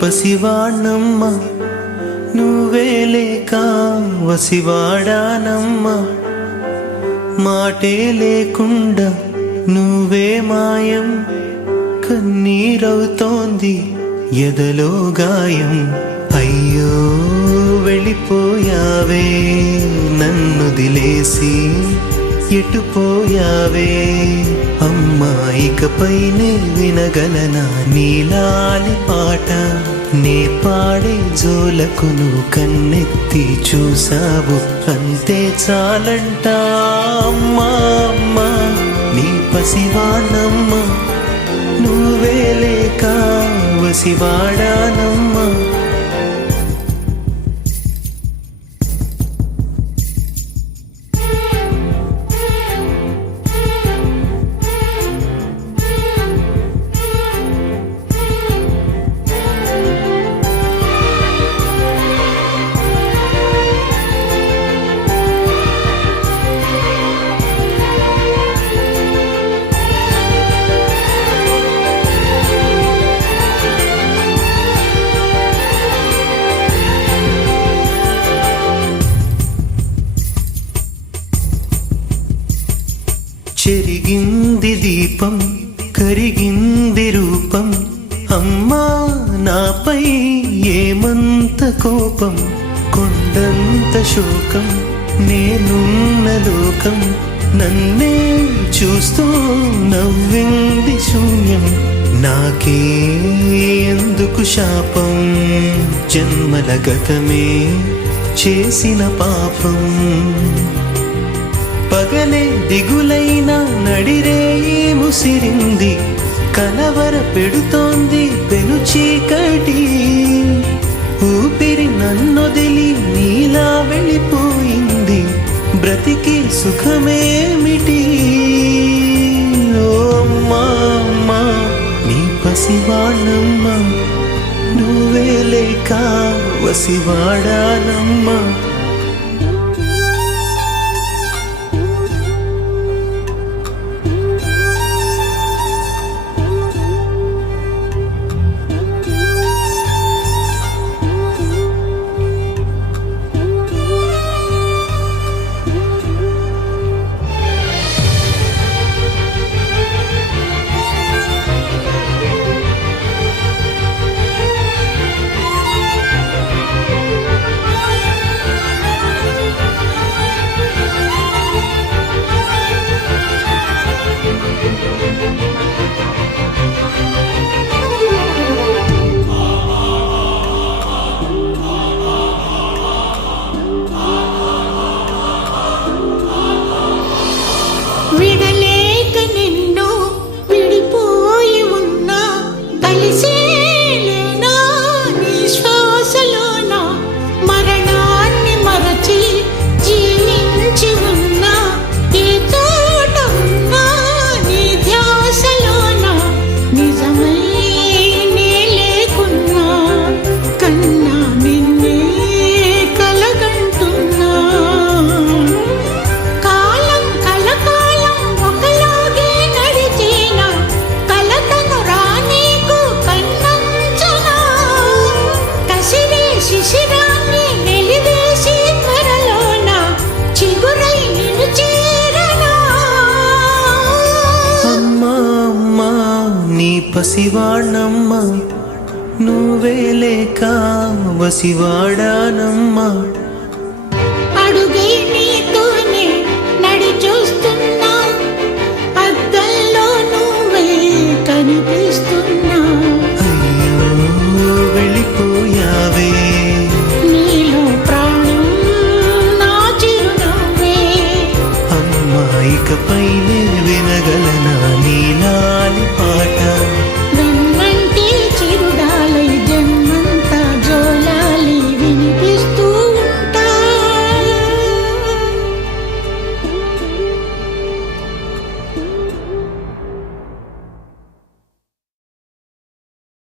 పసివాణ్ణమ్మ నువ్వే లేక వసివాడానమ్మ మాటే లేకుండా నువ్వే మాయం కన్నీరవుతోంది ఎదలో గాయం అయ్యో వెళ్ళిపోయావే నన్ను దిలేసి ఎటుపోయావే అమ్మా ఇకపైనే వినగలనా నీలాలి పాట నే పాడే జోలకు నువ్వు కన్నెత్తి చూసావు అంతే చాలంట అమ్మా అమ్మా నీ పసివాణమ్మ నువ్వే లేక వసివాడానమ్మా చెరిగింది దీపం కరిగింది రూపం అమ్మా నాపై ఏమంత కోపం కొండంత శోకం నేనున్న లోకం నన్నే చూస్తూ నవ్వింది శూన్యం నాకే ఎందుకు శాపం జన్మల గతమే చేసిన పాపం పగలే దిగులైన నడిరేయి ముసిరింది కలవర పెడుతోంది పెను చీకటి ఊపిరి నన్నొదిలి నీలా వెళ్ళిపోయింది బ్రతికి సుఖమేమిటి ఓ అమ్మా అమ్మా నీ పసివాణమ్మ నువ్వే లేక వసివాడానమ్మా విడలేక నిన్ను విడిపోయి ఉన్నా కలిసేలేనా నీ శ్వాసలోన మరణాన్ని మరచి జీవించి ఉన్నా ఏ తోట ఉన్నా నీ ధ్యాసలోన నిజమై నే లేకున్నా కన్నా నిన్నే కలగంటున్నా శిశిరాన్ని వెలివేసి త్వరలోన చిగురై నిన్ను చేరనా అమ్మా అమ్మా నీ పసివాణమ్మ నువ్వే లేక వసివాడానమ్మా అడుగై నీతోనే నడి చూస్తున్నా అద్దంలో నువ్వే కనిపిస్తున్నా అయ్యో వెళ్ళిపోయావే నీలో ప్రాణం నా చిరునవ్వే అమ్మా ఇకపైనే